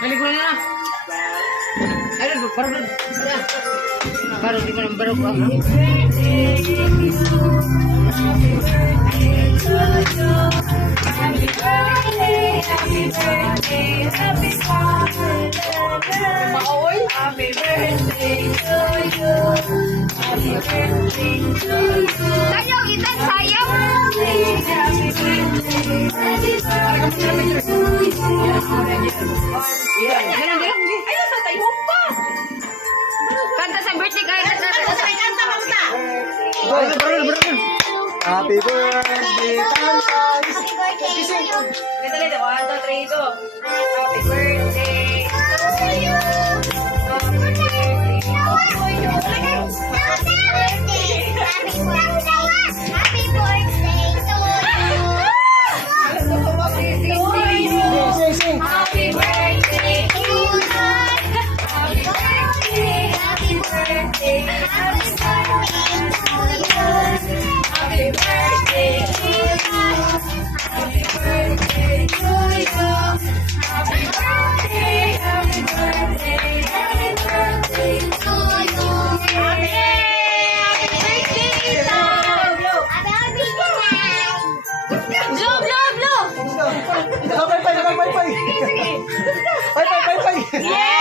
Balik mo na. Ayo, baru. Baru di mana baru gua. Sayang kita sayang. Ayo sa tayo pa. Kanta sa birthday kayo na kanta. Happy birthday, Tansay! Dito, 1, 2, 3, go. Happy birthday to you. Sing, sing! Happy birthday to you. Happy birthday, happy birthday, happy birthday to you. Happy birthday to you. Happy birthday, happy birthday, happy birthday to you. Happy birthday, Blow. Naka-pay-pay! Pay-pay! Yeah!